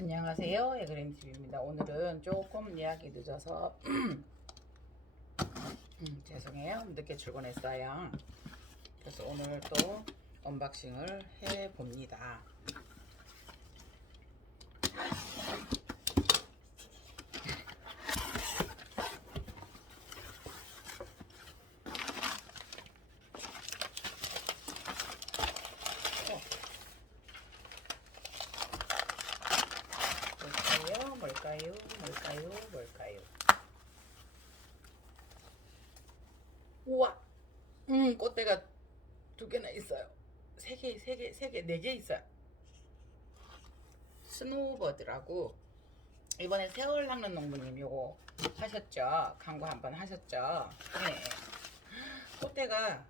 안녕하세요. 에그린TV입니다. 오늘은 조금 예약이 늦어서 죄송해요. 늦게 출근했어요. 그래서 오늘 또 언박싱을 해봅니다. 뭘까요? 우와! 꽃대가 두 개나 있어요. 세 개, 네 개 있어요. 스노우버드라고 이번에 세월 낚는 농부님 요거 하셨죠? 광고 한번 하셨죠? 네. 꽃대가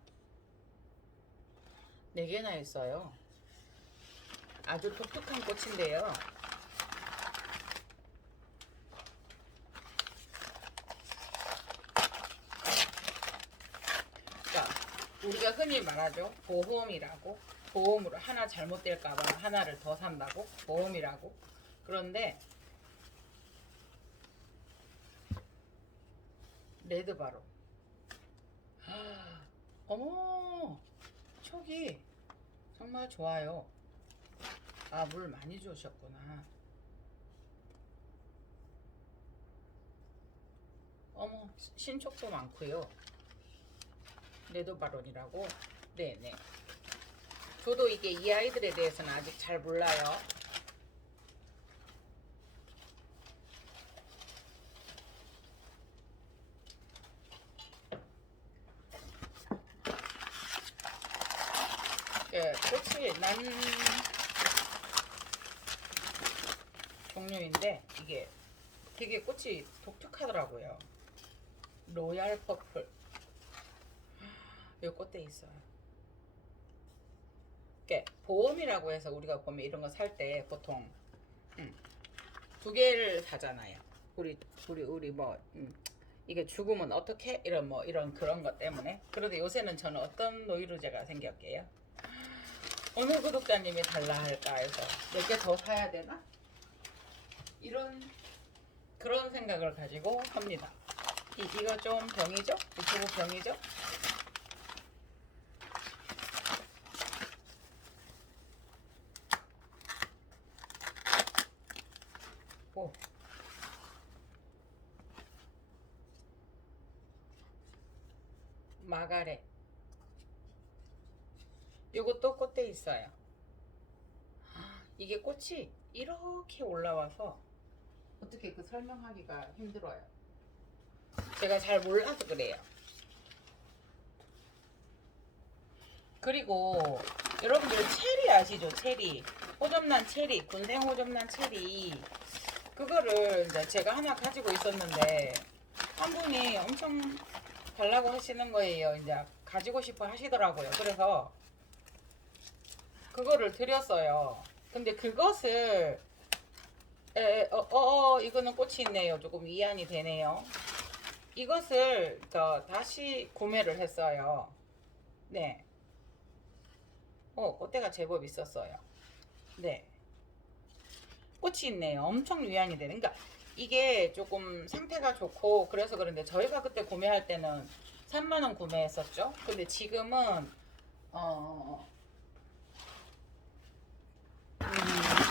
네 개나 있어요. 아주 독특한 꽃인데요. 우리가 흔히 말하죠. 보험이라고. 보험으로 하나 잘못될까봐 하나를 더 산다고. 보험이라고. 그런데 레드바로. 어머, 촉이 정말 좋아요. 아, 물 많이 주셨구나. 어머, 신촉도 많고요. 레드바론이라고. 네네. 저도 이게 이 아이들에 대해서는 아직 잘 몰라요. 예, 꽃이 난 종류인데 이게 되게 꽃이 독특하더라고요. 로얄 퍼플. 요 꽃대 있어요. 이게 보험이라고 해서 우리가 보면 이런 거 살 때 보통 두 개를 사잖아요. 우리 뭐 이게 죽으면 어떻게 이런 그런 것 때문에. 그런데 요새는 저는 어떤 노이로제가 생겼게요. 어느 구독자님이 달라 할까 해서 몇 개 더 사야 되나? 이런 그런 생각을 가지고 합니다. 이거 좀 병이죠? 유튜브 병이죠? 오. 마가렛. 요것도 꽃대 있어요. 이게 꽃이 이렇게 올라와서 어떻게 그 설명하기가 힘들어요. 제가 잘 몰라서 그래요. 그리고 여러분들 체리 아시죠? 체리. 호접란 체리, 군생 호접란 체리. 그거를 이제 제가 하나 가지고 있었는데 한 분이 엄청 달라고 하시는 거예요. 이제 가지고 싶어 하시더라고요. 그래서 그거를 드렸어요. 근데 그것을 이거는 꽃이 있네요. 조금 이해이 되네요. 이것을 다시 구매를 했어요. 네. 꽃대가 제법 있었어요. 네. 꽃이 있네요. 엄청 위안이 되는. 그러니까 이게 조금 상태가 좋고 그래서 그런데 저희가 그때 구매할 때는 3만원 구매했었죠. 근데 지금은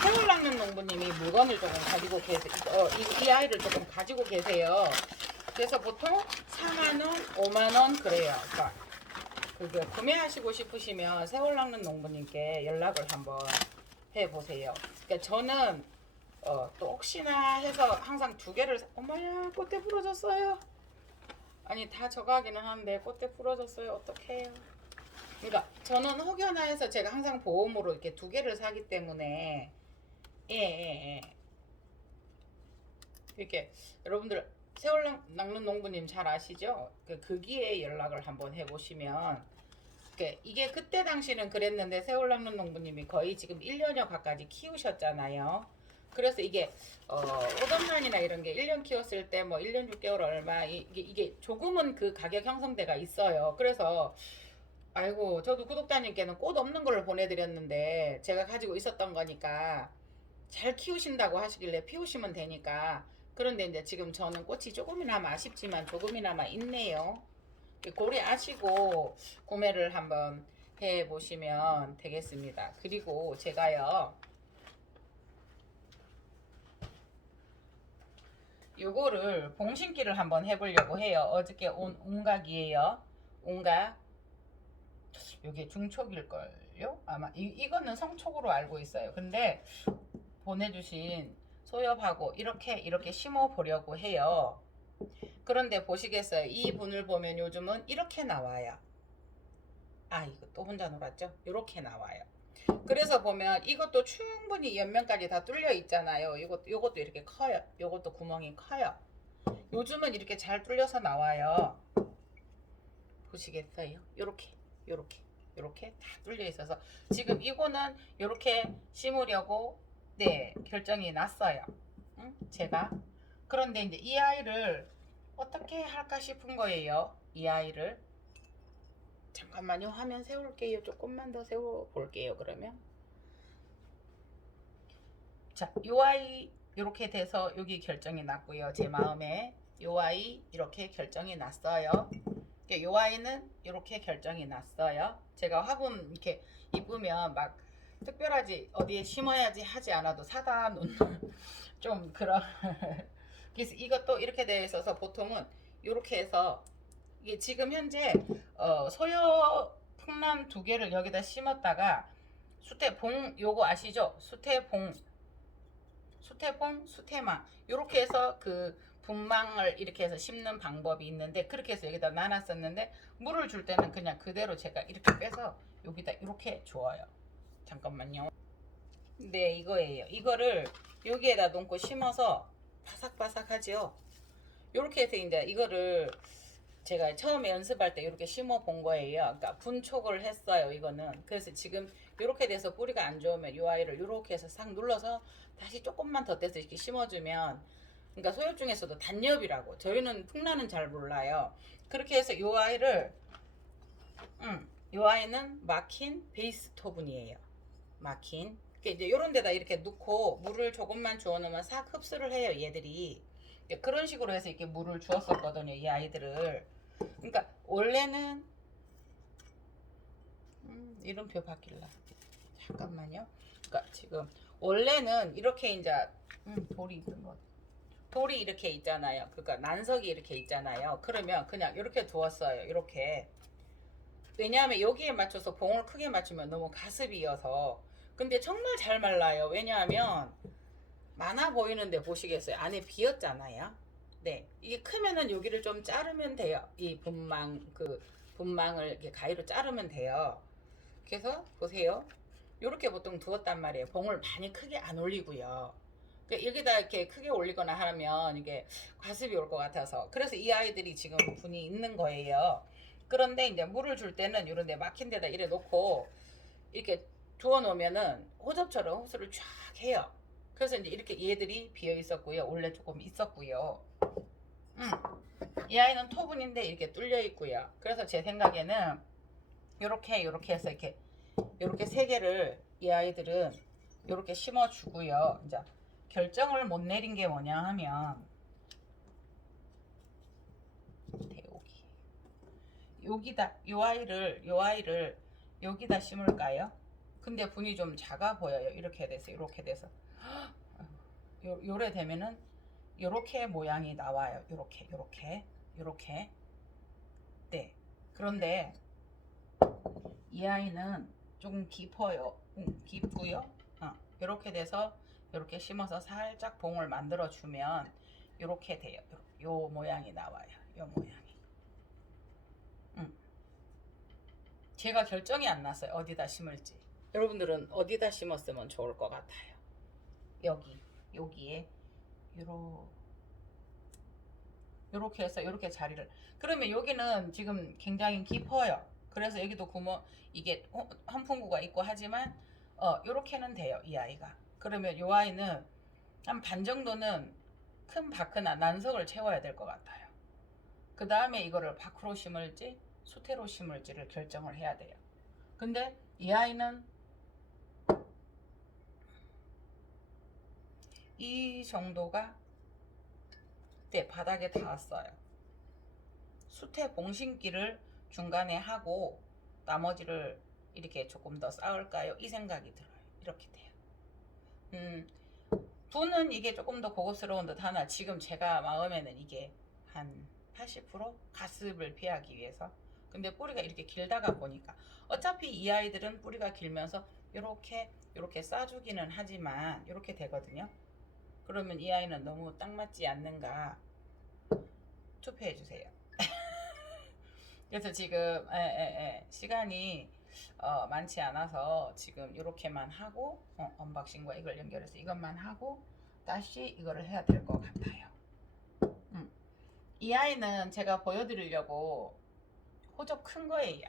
새울 낚는 농부님이 물건을 조금 가지고 계세요. 이 아이를 조금 가지고 계세요. 그래서 보통 4만원, 5만원 그래요. 그러니까 그거 구매하시고 싶으시면 새울 낚는 농부님께 연락을 한번 해보세요. 그러니까 저는 또 혹시나 해서 항상 두 개를 어머야 꽃대 부러졌어요. 아니 다 저가기는 하는데 꽃대 부러졌어요. 어떡해요. 그러니까 저는 혹여나 해서 제가 항상 보험으로 이렇게 두 개를 사기 때문에 예. 이렇게 여러분들 새울 낚는 농부님 잘 아시죠? 그 기회에 연락을 한번 해보시면 이게 그때 당시는 그랬는데 새울 낚는 농부님이 거의 지금 1년여 가까이 키우셨잖아요. 그래서 이게 오덤란이나 이런 게 1년 키웠을 때 뭐 1년 6개월 얼마 이게 조금은 그 가격 형성대가 있어요. 그래서 아이고 저도 구독자님께는 꽃 없는 걸 보내드렸는데 제가 가지고 있었던 거니까 잘 키우신다고 하시길래 피우시면 되니까. 그런데 이제 지금 저는 꽃이 조금이나마 아쉽지만 조금이나마 있네요. 고려하시고 구매를 한번 해 보시면 되겠습니다. 그리고 제가요, 요거를 봉심기를 한번 해보려고 해요. 어저께 온 옹각이에요. 옹각. 요게 중촉일걸요? 아마 이거는 성촉으로 알고 있어요. 근데 보내주신 소엽하고 이렇게 심어 보려고 해요. 그런데 보시겠어요? 이 분을 보면 요즘은 이렇게 나와요. 아, 이거 또 혼자 놀았죠? 이렇게 나와요. 그래서 보면 이것도 충분히 옆면까지 다 뚫려 있잖아요. 요것도 이렇게 커요. 요것도 구멍이 커요. 요즘은 이렇게 잘 뚫려서 나와요. 보시겠어요? 요렇게 다 뚫려 있어서 지금 이거는 요렇게 심으려고 네, 결정이 났어요. 응? 제가. 그런데 이제 이 아이를 어떻게 할까 싶은 거예요. 이 아이를. 잠깐만요. 화면 세울게요. 조금만 더 세워 볼게요. 그러면. 자, 요 아이 이렇게 돼서 여기 결정이 났고요. 제 마음에 요 아이 이렇게 결정이 났어요. 요 아이는 이렇게 결정이 났어요. 제가 화분 이렇게 이쁘면 막 특별하지 어디에 심어야지 하지 않아도 사다 놓는 좀 그런 그래서 이것도 이렇게 되어 있어서 보통은 이렇게 해서 이게 지금 현재 소여 풍란 2개를 여기다 심었다가 수태봉 요거 아시죠? 수태봉, 수태망 이렇게 해서 그 분망을 이렇게 해서 심는 방법이 있는데 그렇게 해서 여기다 나눴었는데 물을 줄 때는 그냥 그대로 제가 이렇게 빼서 여기다 이렇게 줘요. 잠깐만요. 네, 이거예요. 이거를 여기에다 놓고 심어서 바삭바삭하죠. 이렇게 해서 이제 이거를 제가 처음에 연습할 때 이렇게 심어 본 거예요. 그러니까 분촉을 했어요. 이거는. 그래서 지금 이렇게 돼서 뿌리가 안 좋으면 이 아이를 이렇게 해서 싹 눌러서 다시 조금만 더 떼서 이렇게 심어주면, 그러니까 소엽 중에서도 단엽이라고, 저희는 풍란은 잘 몰라요. 그렇게 해서 이 아이를 이 아이는 막힌 베이스 토분이에요. 막힌. 그러니까 이제 이런 데다 이렇게 넣고 물을 조금만 주워 넣으면 싹 흡수를 해요. 얘들이. 그런 식으로 해서 이렇게 물을 주었었거든요. 이 아이들을. 그러니까 원래는 이름표 바뀔라. 잠깐만요. 그러니까 지금 원래는 이렇게 이제 돌이 있던 거. 돌이 이렇게 있잖아요. 그러니까 난석이 이렇게 있잖아요. 그러면 그냥 이렇게 두었어요. 이렇게. 왜냐하면 여기에 맞춰서 봉을 크게 맞추면 너무 가습이어서. 근데 정말 잘 말라요. 왜냐하면 많아 보이는데 보시겠어요? 안에 비었잖아요. 네, 이게 크면은 여기를 좀 자르면 돼요. 이 분망을 이렇게 가위로 자르면 돼요. 그래서 보세요. 이렇게 보통 두었단 말이에요. 봉을 많이 크게 안 올리고요. 그러니까 여기다 이렇게 크게 올리거나 하면 이게 과습이 올 것 같아서. 그래서 이 아이들이 지금 분이 있는 거예요. 그런데 이제 물을 줄 때는 이런 데 막힌 데다 이래 놓고 이렇게 두어 놓으면은 호접처럼 흡수를 쫙 해요. 그래서 이제 이렇게 얘들이 비어 있었고요. 원래 조금 있었고요. 이 아이는 토분인데 이렇게 뚫려 있고요. 그래서 제 생각에는 이렇게 해서 이렇게 3개를 이 아이들은 이렇게 심어 주고요. 이제 결정을 못 내린 게 뭐냐 하면 대오기 여기다 요 아이를 여기다 심을까요? 근데 분이 좀 작아 보여요. 이렇게 돼서 요래 되면은 요렇게 모양이 나와요. 요렇게. 네. 그런데 이 아이는 조금 깊어요. 깊고요. 요렇게 돼서 요렇게 심어서 살짝 봉을 만들어 주면 요렇게 돼요. 요 모양이 나와요. 요 모양이. 제가 결정이 안 났어요. 어디다 심을지. 여러분들은 어디다 심었으면 좋을 것 같아요. 여기에 요렇게 해서 요렇게 자리를. 그러면 여기는 지금 굉장히 깊어요. 그래서 여기도 구멍, 이게 한풍구가 있고 하지만 요렇게는 돼요. 이 아이가. 그러면 이 아이는 한 반 정도는 큰 바크나 난석을 채워야 될 것 같아요. 그 다음에 이거를 밖으로 심을지 수태로 심을지를 결정을 해야 돼요. 근데 이 아이는 이 정도가 네, 바닥에 닿았어요. 수태 봉심기를 중간에 하고 나머지를 이렇게 조금 더 쌓을까요? 이 생각이 들어요. 이렇게 돼요. 두는 이게 조금 더 고급스러운 듯 하나 지금 제가 마음에는 이게 한 80% 가습을 피하기 위해서. 근데 뿌리가 이렇게 길다가 보니까 어차피 이 아이들은 뿌리가 길면서 이렇게 싸주기는 하지만 이렇게 되거든요. 그러면 이 아이는 너무 딱 맞지 않는가 투표해 주세요. 그래서 지금 시간이 많지 않아서 지금 이렇게만 하고 언박싱과 이걸 연결해서 이것만 하고 다시 이거를 해야 될 것 같아요. 이 아이는 제가 보여드리려고 호접 큰 거예요.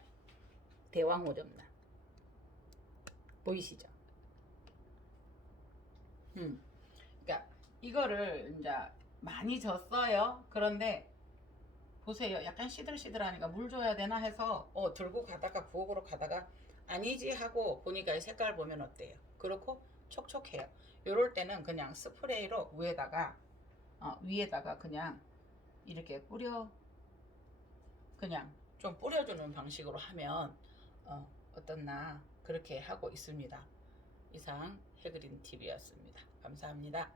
대왕 호접란 보이시죠? 그러니까 이거를 이제 많이 졌어요. 그런데 보세요. 약간 시들시들하니까 물 줘야 되나 해서 들고 가다가 부엌으로 가다가 아니지 하고 보니까 이 색깔 보면 어때요? 그렇고 촉촉해요. 요럴 때는 그냥 스프레이로 위에다가 그냥 이렇게 그냥 좀 뿌려주는 방식으로 하면 어떻나 그렇게 하고 있습니다. 이상 해그린 TV였습니다. 감사합니다.